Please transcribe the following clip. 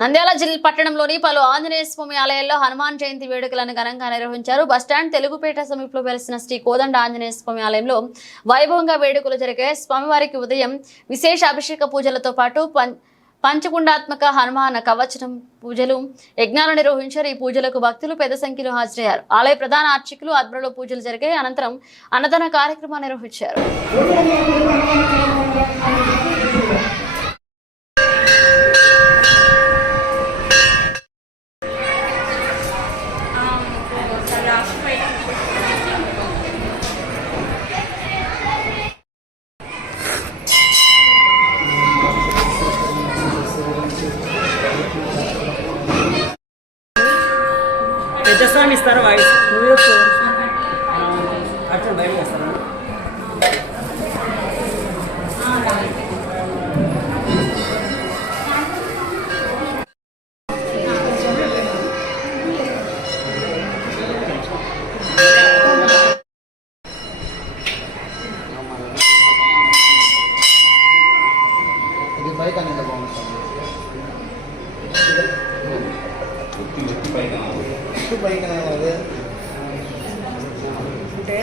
నంద్యాల జిల్లా పట్టణంలోని పలు ఆంజనేయ స్వామి ఆలయాల్లో హనుమాన్ జయంతి వేడుకలను ఘనంగా నిర్వహించారు. బస్టాండ్ తెలుగుపేట సమీపంలో వెలిసిన శ్రీ కోదండ ఆంజనేయ స్వామి ఆలయంలో వైభవంగా వేడుకలు జరిగాయి. స్వామివారికి ఉదయం విశేష అభిషేక పూజలతో పాటు పంచకుండాత్మక హనుమాన్ కవచం పూజలు, యజ్ఞాలు నిర్వహించారు. ఈ పూజలకు భక్తులు పెద్ద సంఖ్యలో హాజరయ్యారు. ఆలయ ప్రధాన అర్చకులు ఆధ్వర్యంలో పూజలు జరిగాయి. అనంతరం అన్నదాన కార్యక్రమాలు నిర్వహించారు. పెద్దస్వామి ఇస్తారు వాయిస్ నువ్వు అర్థం బయట చేస్తాను. బైక్ అనేది బాగుంటుంది. బైక్ అనేది అంటే